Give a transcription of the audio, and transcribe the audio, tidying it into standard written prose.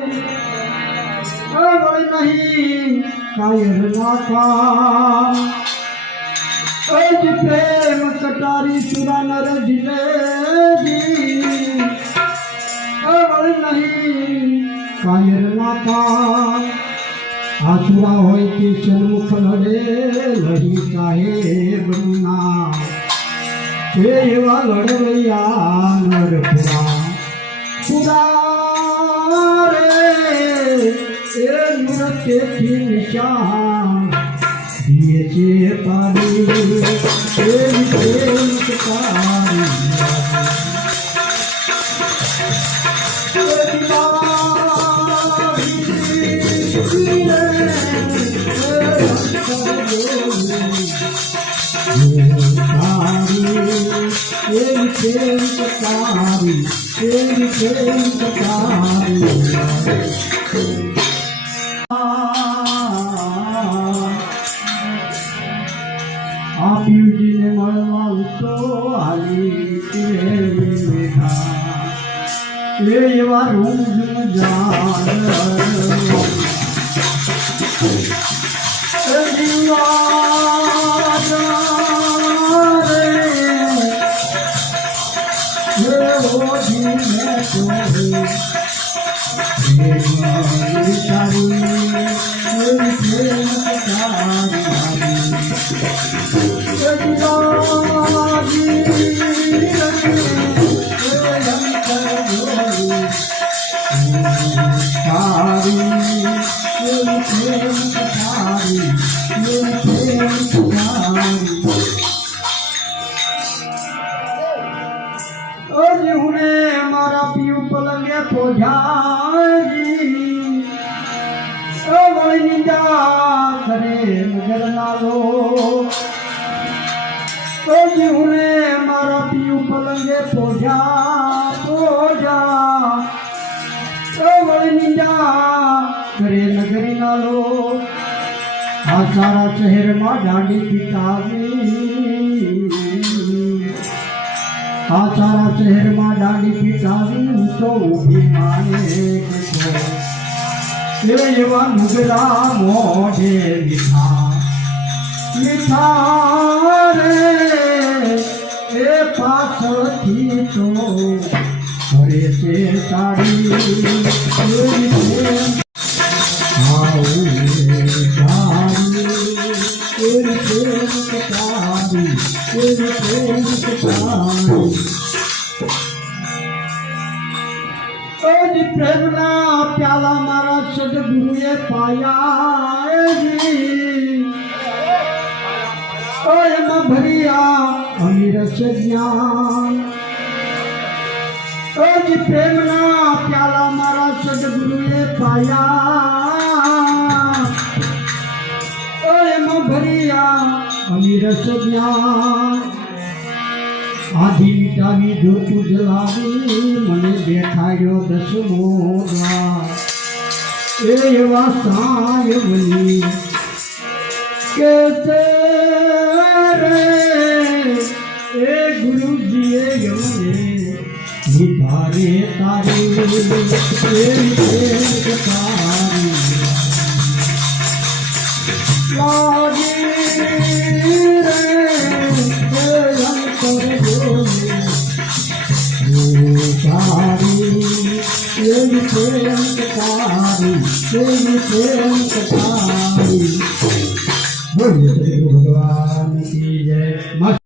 वही नहीं कायर नाका अज प्रेम कटारी सुरा नर जिलेबी वही नहीं कायर नाका आसुरा होय के सन्मुख लड़े लही साहेब ना एवा लड़वैया नरपुरा पुरा नृत्य की निशान दिए से पारी આપીને મળવા તો હાલી એવા રૂમ જાન मारा पीऊ पलंगे पोझाजी वही निंदा करे नजर नालो जीवने मारा पीऊ पलंगे पोझा पोझा वही निंदा करे नजर नालो आ सारा शहर में डांडी पिटावी आ सारा शहर में डांडी पिटावी तो उभी माने एवा नुगरा मोढे मीठा मीठा रे ए पाछळथी तो घरे से साड़ी प्रेमना प्याला मारा सदगुरुए पाया एम भरिया अमीर से ज्ञान प्रेमना प्याला मारा सदगुरुए पाया एम भरिया अमीर से ज्ञान आधी मिटावी जोतु जलावी मने देखायो दसमो द्वार एवा सायवनी के तेरे ए गुरुजीए यमने निधारे तारे तारी लागी भगवान की जय।